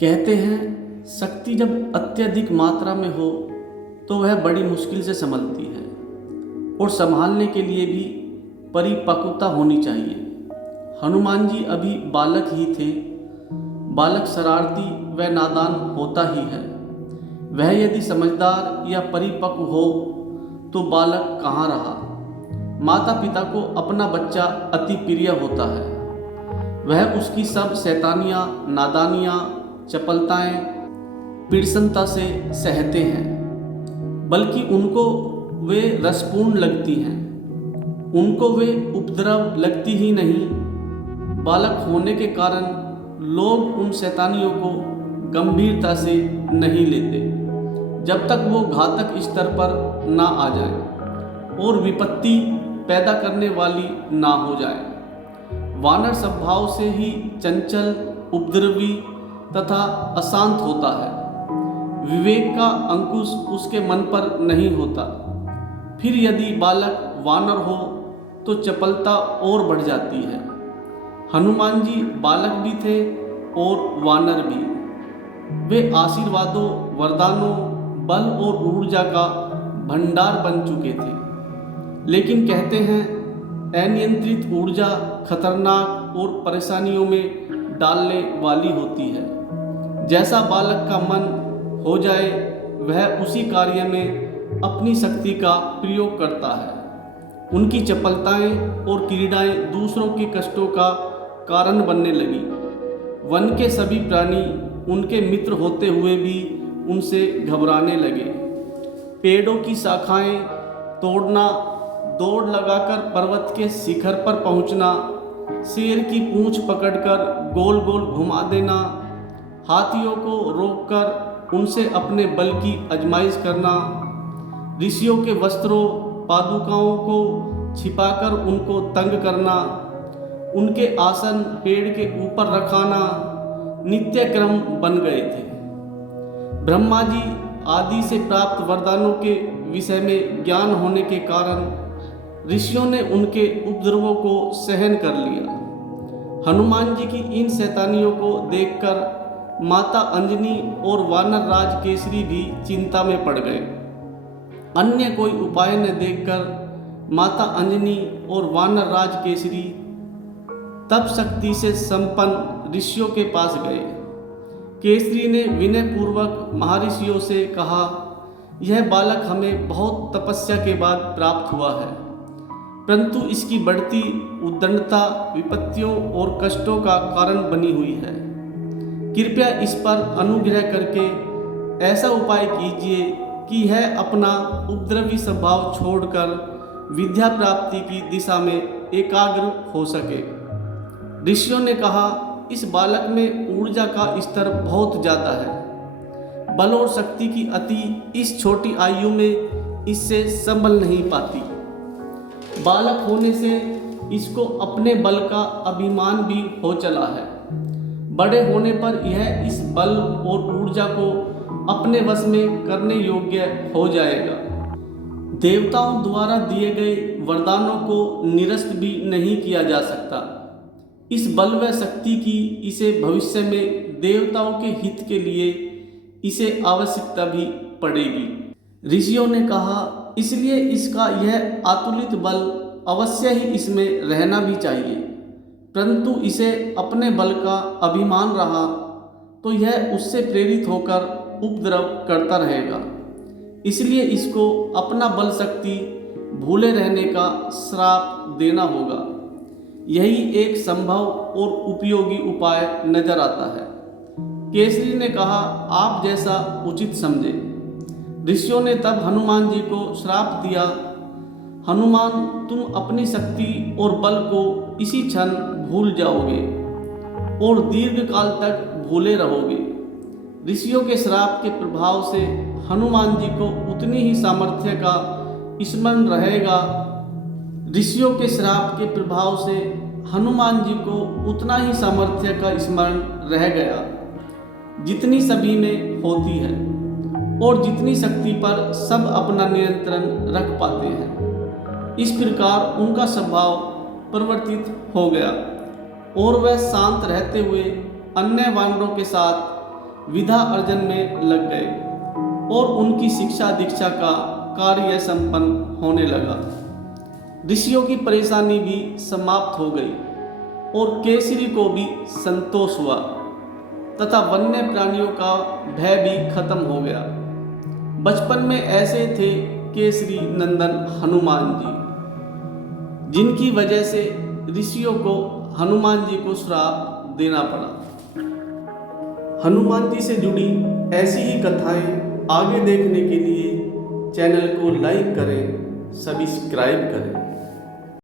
कहते हैं शक्ति जब अत्यधिक मात्रा में हो तो वह बड़ी मुश्किल से संभलती है और संभालने के लिए भी परिपक्वता होनी चाहिए। हनुमान जी अभी बालक ही थे। बालक शरारती व नादान होता ही है। वह यदि समझदार या परिपक्व हो तो बालक कहाँ रहा। माता पिता को अपना बच्चा अति प्रिय होता है। वह उसकी सब शैतानियाँ, नादानियाँ, चपलताएं पीड़सनता से सहते हैं, बल्कि उनको वे रसपूर्ण लगती हैं। उनको वे उपद्रव लगती ही नहीं। बालक होने के कारण लोग उन शैतानियों को गंभीरता से नहीं लेते जब तक वो घातक स्तर पर ना आ जाए और विपत्ति पैदा करने वाली ना हो जाए। वानर स्वभाव से ही चंचल, उपद्रवी तथा अशांत होता है। विवेक का अंकुश उसके मन पर नहीं होता। फिर यदि बालक वानर हो तो चपलता और बढ़ जाती है। हनुमान जी बालक भी थे और वानर भी। वे आशीर्वादों, वरदानों, बल और ऊर्जा का भंडार बन चुके थे। लेकिन कहते हैं अनियंत्रित ऊर्जा खतरनाक और परेशानियों में डालने वाली होती है। जैसा बालक का मन हो जाए वह उसी कार्य में अपनी शक्ति का प्रयोग करता है। उनकी चपलताएं और क्रीड़ाएं दूसरों के कष्टों का कारण बनने लगी। वन के सभी प्राणी उनके मित्र होते हुए भी उनसे घबराने लगे। पेड़ों की शाखाएं तोड़ना, दौड़ लगाकर पर्वत के शिखर पर पहुंचना, शेर की पूंछ पकड़कर गोल गोल घुमा देना, हाथियों को रोककर उनसे अपने बल की आजमाइश करना, ऋषियों के वस्त्रों, पादुकाओं को छिपाकर उनको तंग करना, उनके आसन पेड़ के ऊपर रखाना नित्य क्रम बन गए थे। ब्रह्मा जी आदि से प्राप्त वरदानों के विषय में ज्ञान होने के कारण ऋषियों ने उनके उपद्रवों को सहन कर लिया। हनुमान जी की इन शैतानियों को देखकर माता अंजनी और वानर राज केसरी भी चिंता में पड़ गए। अन्य कोई उपाय न देखकर माता अंजनी और वानर राज केसरी तप शक्ति से संपन्न ऋषियों के पास गए। केसरी ने विनय पूर्वक महर्षियों से कहा, यह बालक हमें बहुत तपस्या के बाद प्राप्त हुआ है, परंतु इसकी बढ़ती उद्दंडता विपत्तियों और कष्टों का कारण बनी हुई है। कृपया इस पर अनुग्रह करके ऐसा उपाय कीजिए कि यह अपना उपद्रवी स्वभाव छोड़कर विद्या प्राप्ति की दिशा में एकाग्र हो सके। ऋषियों ने कहा, इस बालक में ऊर्जा का स्तर बहुत ज़्यादा है। बल और शक्ति की अति इस छोटी आयु में इससे संभल नहीं पाती। बालक होने से इसको अपने बल का अभिमान भी हो चला है। बड़े होने पर यह इस बल और ऊर्जा को अपने वश में करने योग्य हो जाएगा। देवताओं द्वारा दिए गए वरदानों को निरस्त भी नहीं किया जा सकता। इस बल व शक्ति की इसे भविष्य में देवताओं के हित के लिए इसे आवश्यकता भी पड़ेगी। ऋषियों ने कहा, इसलिए इसका यह अतुलित बल अवश्य ही इसमें रहना भी चाहिए, परंतु इसे अपने बल का अभिमान रहा तो यह उससे प्रेरित होकर उपद्रव करता रहेगा। इसलिए इसको अपना बल शक्ति भूले रहने का श्राप देना होगा। यही एक संभव और उपयोगी उपाय नजर आता है। केसरी ने कहा, आप जैसा उचित समझे। ऋषियों ने तब हनुमान जी को श्राप दिया, हनुमान तुम अपनी शक्ति और बल को इसी क्षण भूल जाओगे और दीर्घ काल तक भूले रहोगे। ऋषियों के श्राप के प्रभाव से हनुमान जी को उतनी ही सामर्थ्य का स्मरण रहेगा। ऋषियों के श्राप के प्रभाव से हनुमान जी को उतना ही सामर्थ्य का स्मरण रह गया जितनी सभी में होती है और जितनी शक्ति पर सब अपना नियंत्रण रख पाते हैं। इस प्रकार उनका स्वभाव परिवर्तित हो गया और वह शांत रहते हुए अन्य वानरों के साथ विद्या अर्जन में लग गए और उनकी शिक्षा दीक्षा का कार्य संपन्न होने लगा। ऋषियों की परेशानी भी समाप्त हो गई और केसरी को भी संतोष हुआ तथा वन्य प्राणियों का भय भी खत्म हो गया। बचपन में ऐसे थे केसरी नंदन हनुमान जी, जिनकी वजह से ऋषियों को हनुमान जी को श्राप देना पड़ा। हनुमान जी से जुड़ी ऐसी ही कथाएं आगे देखने के लिए चैनल को लाइक करें, सब्सक्राइब करें।